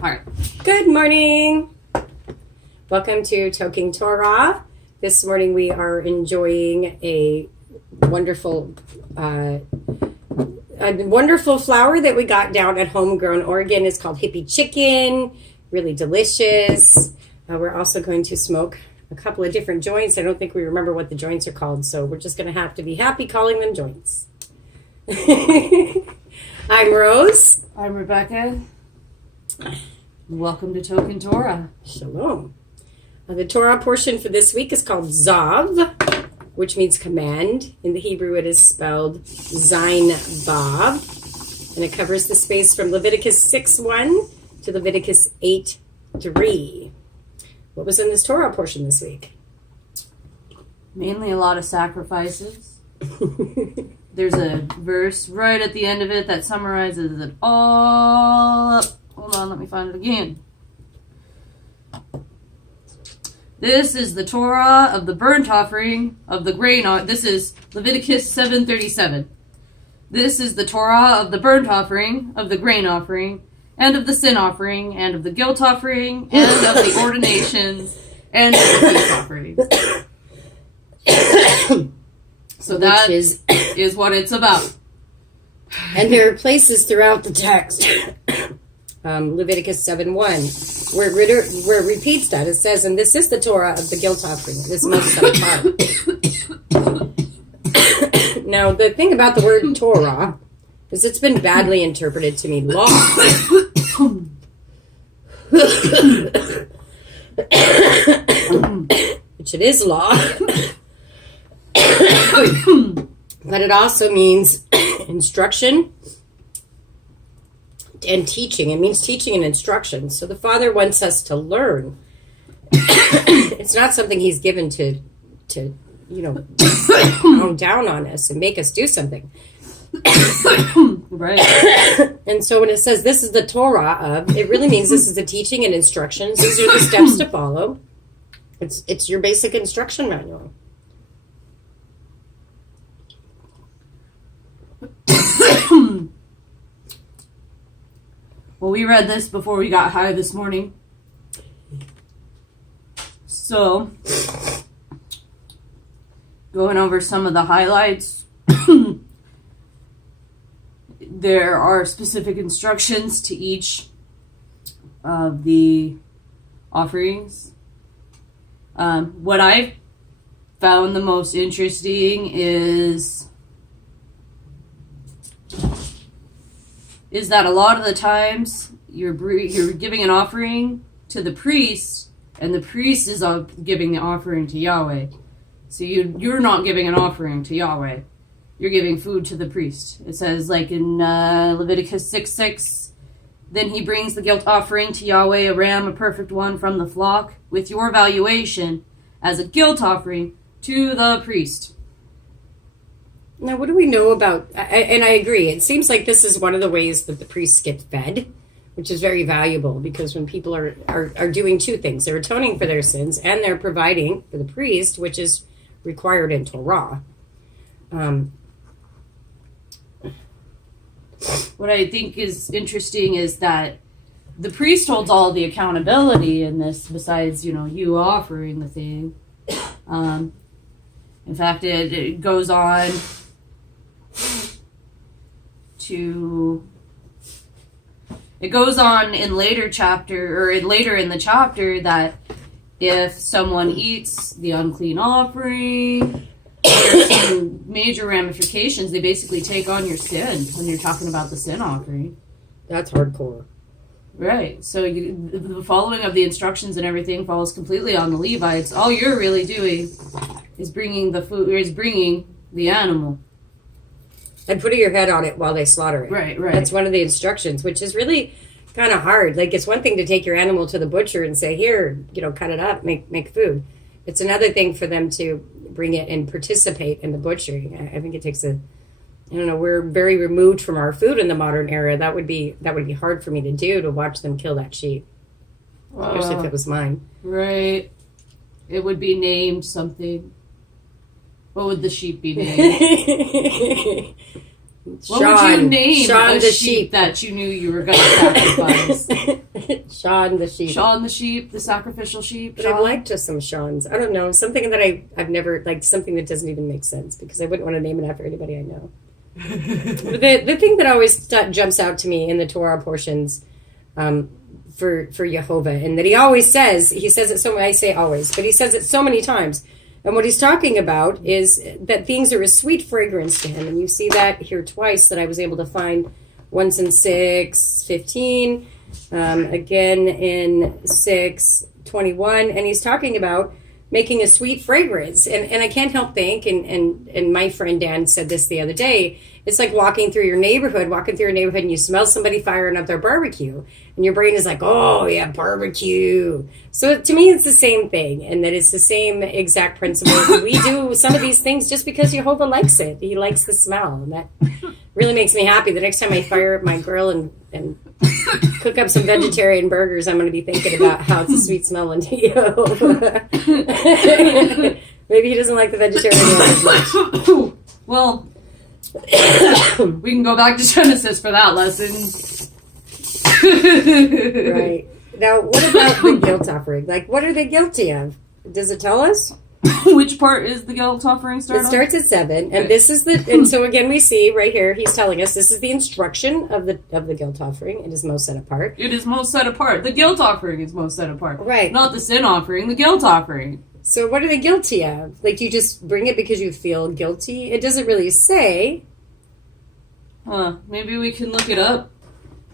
All right. Good morning. Welcome to Toking Torah. This morning we are enjoying a wonderful flour that we got down at Homegrown Oregon. It's called Hippie Chicken. Really delicious. We're also going to smoke a couple of different joints. I don't think we remember what the joints are called, so we're just going to have to be happy calling them joints. I'm Rose. I'm Rebecca. Welcome to Toking Torah. Shalom. The Torah portion for this week is called Tzav, which means command. In the Hebrew, it is spelled Zayin Vav, and it covers the space from Leviticus 6:1 to Leviticus 8:3. What was in this Torah portion this week? Mainly a lot of sacrifices. There's a verse right at the end of it that summarizes it all up. Hold on, let me find it again. This is the Torah of the burnt offering of the grain. This is Leviticus 7:37. This is the Torah of the burnt offering, of the grain offering, and of the sin offering, and of the guilt offering, and of the ordinations, and of the peace offering. So that is what it's about. And there are places throughout the text, Leviticus 7:1, where it repeats that. It says, and this is the Torah of the guilt offering. This must set apart. Now, the thing about the word Torah is it's been badly interpreted to mean law. Which it is law. But it also means instruction and teaching. It means teaching and instruction. So the Father wants us to learn. It's not something He's given to pound down on us and make us do something. Right. And so when it says this is the Torah of, it really means this is the teaching and instructions. These are the steps to follow. It's your basic instruction manual. Well, we read this before we got high this morning. So, going over some of the highlights. There are specific instructions to each of the offerings. What I found the most interesting is that a lot of the times you're giving an offering to the priest, and the priest is giving the offering to Yahweh. So you're not giving an offering to Yahweh. You're giving food to the priest. It says, like in Leviticus 6:6, then he brings the guilt offering to Yahweh, a ram, a perfect one from the flock, with your valuation as a guilt offering to the priest. Now, what do we know about, and I agree, it seems like this is one of the ways that the priests get fed, which is very valuable, because when people are doing two things, they're atoning for their sins, and they're providing for the priest, which is required in Torah. What I think is interesting is that the priest holds all the accountability in this, besides, you offering the thing. In fact, it goes on in later in the chapter that if someone eats the unclean offering, there's some major ramifications. They basically take on your sin when you're talking about the sin offering. That's hardcore. Right. So the following of the instructions and everything falls completely on the Levites. All you're really doing is bringing the food, is bringing the animal. And putting your head on it while they slaughter it. Right. That's one of the instructions, which is really kind of hard. Like, it's one thing to take your animal to the butcher and say, here, cut it up, make food. It's another thing for them to bring it and participate in the butchering. I think it takes we're very removed from our food in the modern era. That would be hard for me to do, to watch them kill that sheep. Especially if it was mine. Right. It would be named something. What would the sheep be named? What would you name a sheep that you knew you were going to sacrifice? Sean the sheep. Sean the sheep, the sacrificial sheep. But I'd like just some Sean's. I don't know. Something that I've never, like something that doesn't even make sense because I wouldn't want to name it after anybody I know. But the thing that always jumps out to me in the Torah portions for Jehovah, and that he says it so many, I say always, but he says it so many times. And what he's talking about is that things are a sweet fragrance to him. And you see that here twice that I was able to find, once in 6:15, again in 6:21. And he's talking about making a sweet fragrance. And I can't help think, and my friend Dan said this the other day, it's like walking through your neighborhood and you smell somebody firing up their barbecue. And your brain is like, oh, yeah, barbecue. So to me, it's the same thing. And that it's the same exact principle. We do some of these things just because Jehovah likes it. He likes the smell. And that really makes me happy. The next time I fire up my grill and cook up some vegetarian burgers, I'm going to be thinking about how it's a sweet smell unto Jehovah. Maybe he doesn't like the vegetarian as much. Well, we can go back to Genesis for that lesson. Right. Now, what about the guilt offering? Like, what are they guilty of? Does it tell us? Which part is the guilt offering start? It starts at 7, and this is and so again we see right here he's telling us this is the instruction of the guilt offering. It is most set apart. It is most set apart. The guilt offering is most set apart. Right. Not the sin offering, the guilt offering. So what are they guilty of? Like, do you just bring it because you feel guilty? It doesn't really say. Maybe we can look it up.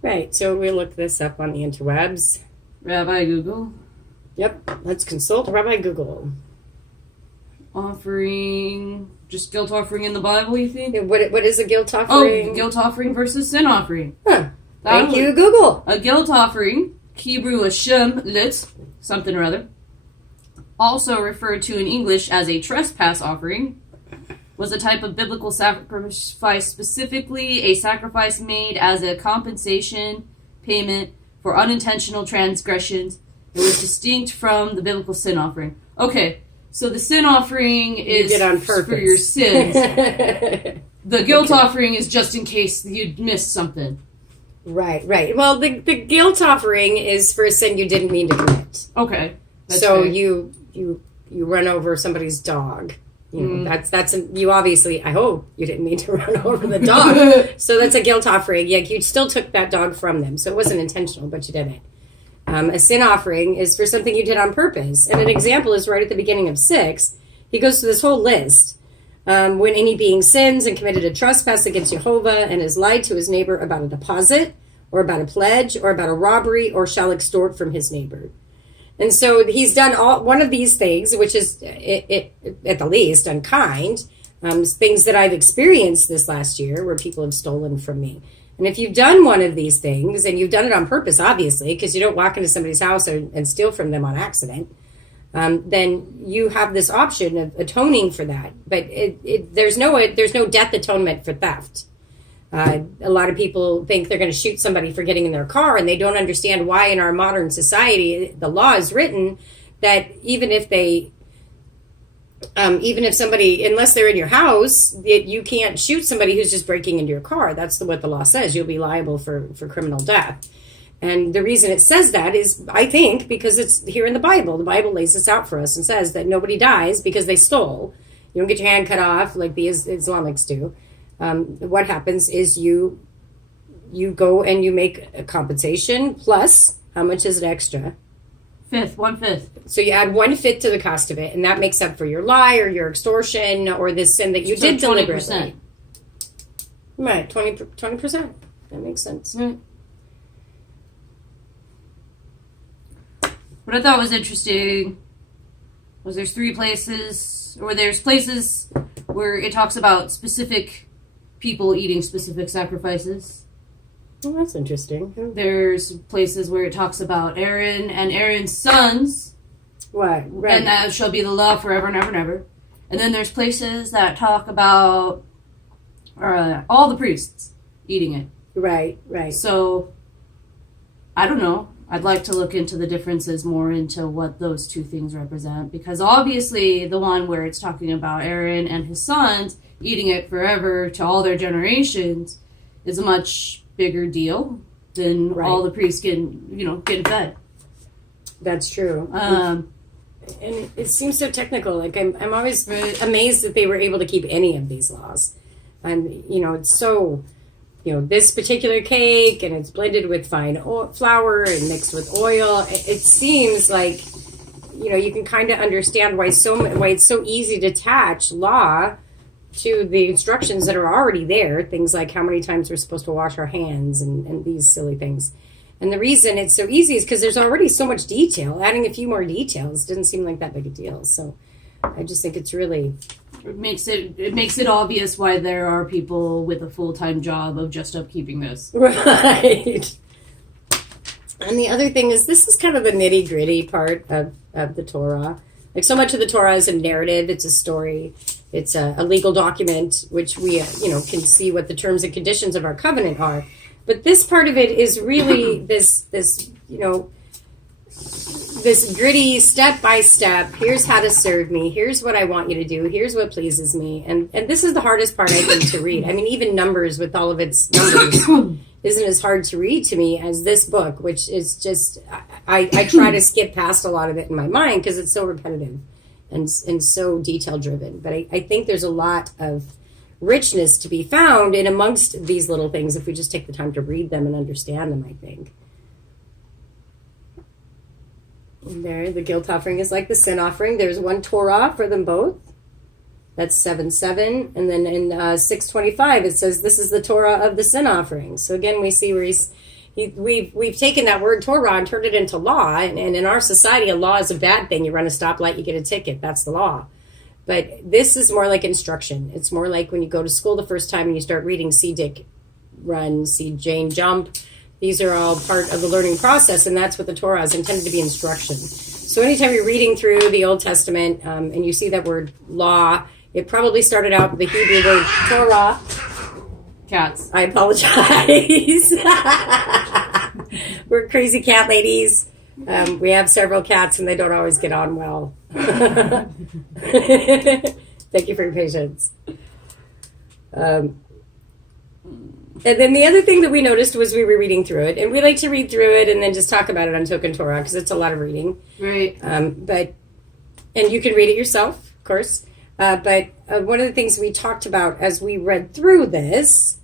Right, so we look this up on the interwebs. Rabbi Google. Yep, let's consult Rabbi Google. Offering, just guilt offering in the Bible, you think? What is a guilt offering? Oh, guilt offering versus sin offering. Huh. Thank you, Google. A guilt offering, Hebrew a shem lit, something or other, also referred to in English as a trespass offering, was a type of biblical sacrifice, specifically a sacrifice made as a compensation payment for unintentional transgressions. It was distinct from the biblical sin offering. Okay, so the sin offering is for your sins. The guilt offering is just in case you missed something. Right. Well, the guilt offering is for a sin you didn't mean to commit. Okay. So fair. You run over somebody's dog. You know, that's you obviously, I hope you didn't mean to run over the dog. So that's a guilt offering. Yeah, you still took that dog from them. So it wasn't intentional, but you did it. A sin offering is for something you did on purpose. And an example is right at the beginning of 6. He goes through this whole list. When any being sins and committed a trespass against Jehovah and has lied to his neighbor about a deposit or about a pledge or about a robbery or shall extort from his neighbor. And so he's done one of these things, which is, at the least, unkind, things that I've experienced this last year where people have stolen from me. And if you've done one of these things, and you've done it on purpose, obviously, because you don't walk into somebody's house and steal from them on accident, then you have this option of atoning for that. But there's no death atonement for theft. A lot of people think they're going to shoot somebody for getting in their car, and they don't understand why in our modern society the law is written that even if somebody, unless they're in your house, you can't shoot somebody who's just breaking into your car. That's what the law says. You'll be liable for criminal death. And the reason it says that is, I think, because it's here in the Bible. The Bible lays this out for us and says that nobody dies because they stole. You don't get your hand cut off like the Islamics do. What happens is you go and you make a compensation plus, how much is it extra? 1/5. So you add 1/5 to the cost of it, and that makes up for your lie or your extortion or this sin that you did deliberately. 20%. Right, 20%. That makes sense. Right. What I thought was interesting was there's places where it talks about specific people eating specific sacrifices. Well, that's interesting. There's places where it talks about Aaron and Aaron's sons. Right. And that shall be the law forever and ever and ever. And then there's places that talk about all the priests eating it. Right. So, I don't know. I'd like to look into the differences more into what those two things represent. Because obviously the one where it's talking about Aaron and his sons eating it forever to all their generations is a much bigger deal. then Right. all the priests get fed. That's true. Um, And it seems so technical. Like I'm always Right. amazed that they were able to keep any of these laws. And it's so, this particular cake, and it's blended with fine flour and mixed with oil. It seems like, you can kind of understand why it's so easy to attach law to the instructions that are already there. Things like how many times we're supposed to wash our hands and these silly things. And the reason it's so easy is because there's already so much detail. Adding a few more details doesn't seem like that big a deal. So I just think it's really... it makes it obvious why there are people with a full-time job of just upkeeping this. Right. And the other thing is, this is kind of the nitty-gritty part of the Torah. Like, so much of the Torah is a narrative. It's a story. It's a legal document, which we, can see what the terms and conditions of our covenant are. But this part of it is really this gritty step by step. Here's how to serve me. Here's what I want you to do. Here's what pleases me. And this is the hardest part, I think, to read. I mean, even Numbers with all of its numbers isn't as hard to read to me as this book, which is just, I try to skip past a lot of it in my mind because it's so repetitive and so detail driven. But I think there's a lot of richness to be found in amongst these little things if we just take the time to read them and understand them, I think. And there, the guilt offering is like the sin offering. There's one Torah for them both. That's 7:7. And then in 6:25, it says, this is the Torah of the sin offering. So again, we see where we've taken that word Torah and turned it into law. And in our society, a law is a bad thing. You run a stoplight, you get a ticket. That's the law. But this is more like instruction. It's more like when you go to school the first time and you start reading See Dick Run, See Jane Jump. These are all part of the learning process, and that's what the Torah is intended to be, instruction. So anytime you're reading through the Old Testament and you see that word law, it probably started out with the Hebrew word Torah. Cats. I apologize. We're crazy cat ladies. We have several cats, and they don't always get on well. Thank you for your patience. And then the other thing that we noticed was we were reading through it, and we like to read through it and then just talk about it on Token Torah because it's a lot of reading. Right. And you can read it yourself, of course. But one of the things we talked about as we read through this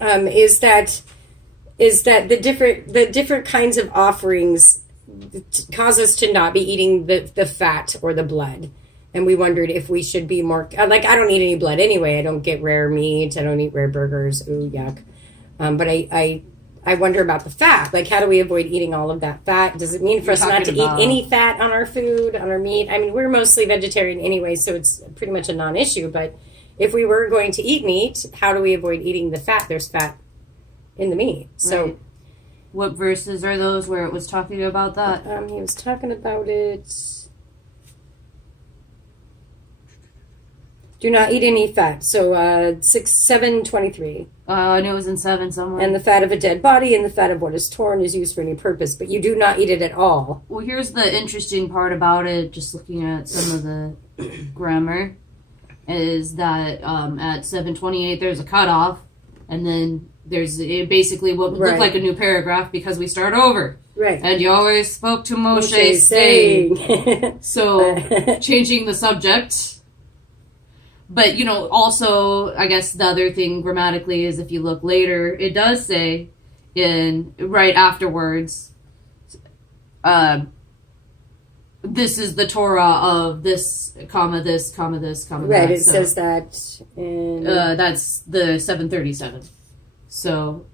is that the different kinds of offerings cause us to not be eating the fat or the blood. And we wondered if we should be more, like, I don't eat any blood anyway. I don't get rare meat. I don't eat rare burgers. Ooh, yuck. But I wonder about the fat. Like, how do we avoid eating all of that fat? Does it mean for us not to eat any fat on our food, on our meat? I mean, we're mostly vegetarian anyway, so it's pretty much a non-issue. But if we were going to eat meat, how do we avoid eating the fat? There's fat in the meat. So, right. What verses are those where it was talking about that? He was talking about it. Do not eat any fat. So 7:23. I know it was in 7 somewhere. And the fat of a dead body and the fat of what is torn is used for any purpose, but you do not eat it at all. Well, here's the interesting part about it, just looking at some of the grammar, is that at 7:28 there's a cutoff, and then there's basically what would look like a new paragraph because we start over. Right. And Yahweh spoke to Moshe saying. So, changing the subject. But, also, I guess the other thing grammatically is if you look later, it does say right afterwards, this is the Torah of this, comma, this, comma, this, comma, right, that. It says that in... that's the 737. So...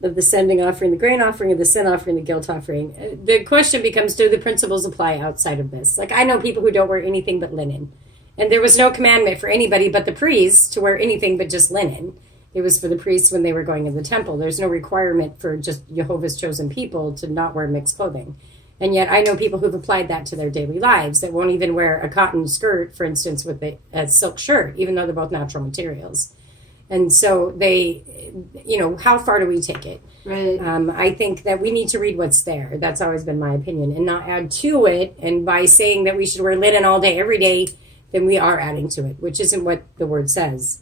of the sending offering, the grain offering, of the sin offering, the guilt offering. The question becomes, do the principles apply outside of this? Like, I know people who don't wear anything but linen. And there was no commandment for anybody but the priests to wear anything but just linen. It was for the priests when they were going in the temple. There's no requirement for just Jehovah's chosen people to not wear mixed clothing. And yet I know people who've applied that to their daily lives that won't even wear a cotton skirt, for instance, with a silk shirt, even though they're both natural materials. And so they, how far do we take it? Right. I think that we need to read what's there. That's always been my opinion, and not add to it. And by saying that we should wear linen all day, every day, then we are adding to it, which isn't what the word says.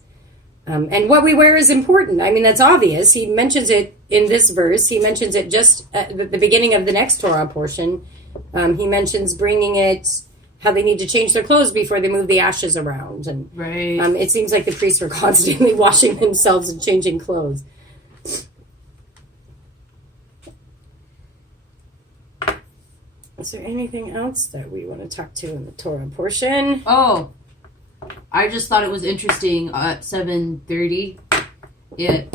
And what we wear is important. I mean, that's obvious. He mentions it in this verse. He mentions it just at the beginning of the next Torah portion. He mentions bringing it, how they need to change their clothes before they move the ashes around. And Right. it seems like the priests were constantly washing themselves and changing clothes. Is there anything else that we want to talk to in the Torah portion? Oh, I just thought it was interesting. At 7:30, it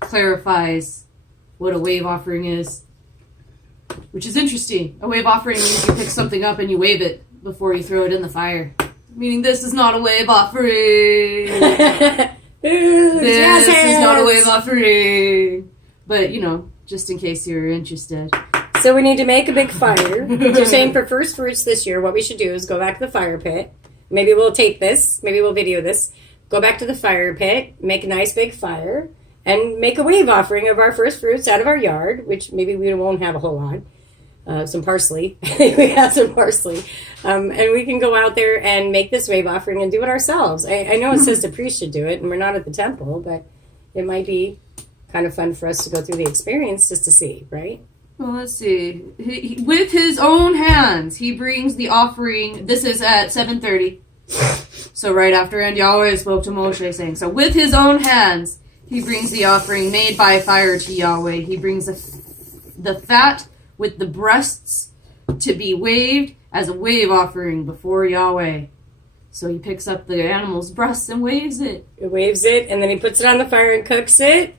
clarifies what a wave offering is, which is interesting. A wave offering means you pick something up and you wave it before you throw it in the fire. Meaning this is not a wave offering. This is not a wave offering. But, just in case you're interested. So we need to make a big fire. You're saying for first fruits this year, what we should do is go back to the fire pit. Maybe we'll tape this. Maybe we'll video this. Go back to the fire pit, make a nice big fire, and make a wave offering of our first fruits out of our yard, which maybe we won't have a whole lot. Some parsley. We have some parsley. And we can go out there and make this wave offering and do it ourselves. I know it says the priest should do it, and we're not at the temple, but it might be kind of fun for us to go through the experience just to see, right? Well, let's see. With his own hands, he brings the offering. This is at 7:30. So right after, and Yahweh spoke to Moshe, saying, so with his own hands, he brings the offering made by fire to Yahweh. He brings the fat with the breasts to be waved as a wave offering before Yahweh. So he picks up the animal's breasts and waves it. He waves it, and then he puts it on the fire and cooks it.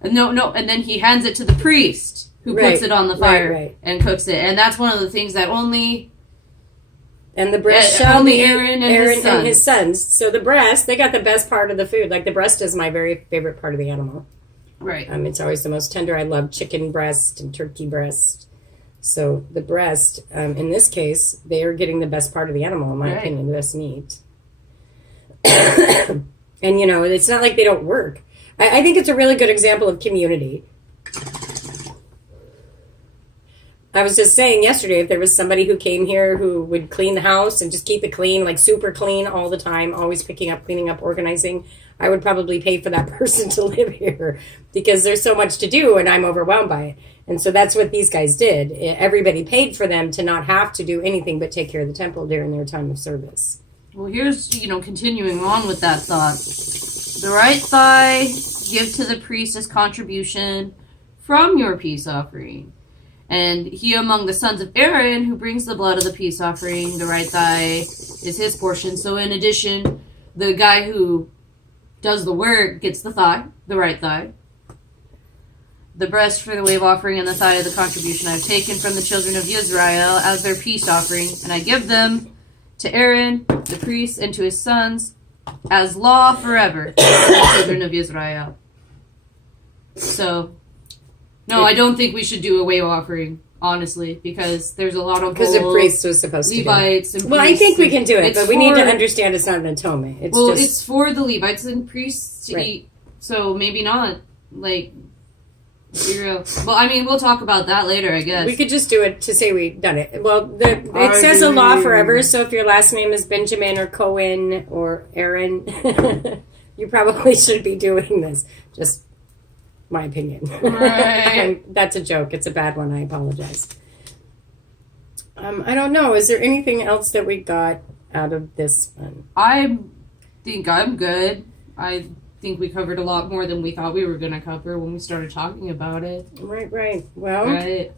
And and then he hands it to the priest, who puts it on the fire and cooks it. And that's one of the things that only... And the breast shall only be Aaron and his sons. So the breast, they got the best part of the food. Like the breast is my very favorite part of the animal. Right. It's always the most tender. I love chicken breast and turkey breast. So the breast, in this case, they are getting the best part of the animal, in my opinion, the best meat. And, it's not like they don't work. I think it's a really good example of community. I was just saying yesterday, if there was somebody who came here who would clean the house and just keep it clean, like super clean all the time, always picking up, cleaning up, organizing, I would probably pay for that person to live here because there's so much to do and I'm overwhelmed by it. And so that's what these guys did. Everybody paid for them to not have to do anything but take care of the temple during their time of service. Well, here's, continuing on with that thought. The right thigh give to the priest as contribution from your peace offering. And he among the sons of Aaron who brings the blood of the peace offering, the right thigh is his portion. So in addition, the guy who does the work gets the thigh, the right thigh. The breast for the wave offering and the thigh of the contribution I've taken from the children of Israel as their peace offering, and I give them to Aaron, the priest, and to his sons as law forever, the children of Israel. So... No, I don't think we should do a wave offering, honestly, because there's a lot of because the priest was supposed to Levites do it. And well, priests. I think we can do it, but we need to for- understand it's not an atonement. It's for the Levites and priests to Right. eat, so maybe not. Like, be real. Well, we'll talk about that later, I guess. We could just do it to say we've done it. Well, it says a law forever, so if your last name is Benjamin or Cohen or Aaron, you probably should be doing this. Just my opinion. Right. That's a joke. It's a bad one. I apologize. I don't know. Is there anything else that we got out of this one? I think I'm good. I think we covered a lot more than we thought we were going to cover when we started talking about it. Right. Well, Right.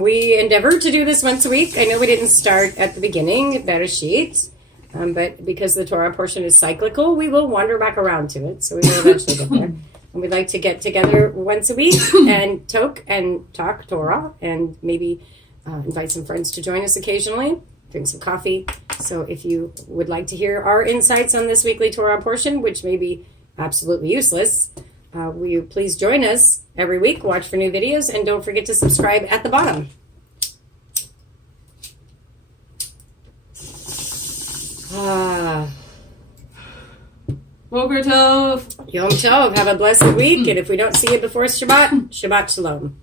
we endeavor to do this once a week. I know we didn't start at the beginning, Bereshit, but because the Torah portion is cyclical, we will wander back around to it. So we will eventually get there. And we'd like to get together once a week and talk Torah and maybe invite some friends to join us occasionally, drink some coffee. So if you would like to hear our insights on this weekly Torah portion, which may be absolutely useless, will you please join us every week, watch for new videos, and don't forget to subscribe at the bottom. Boker Tov. Yom Tov. Have a blessed week, and if we don't see you before Shabbat, Shabbat Shalom.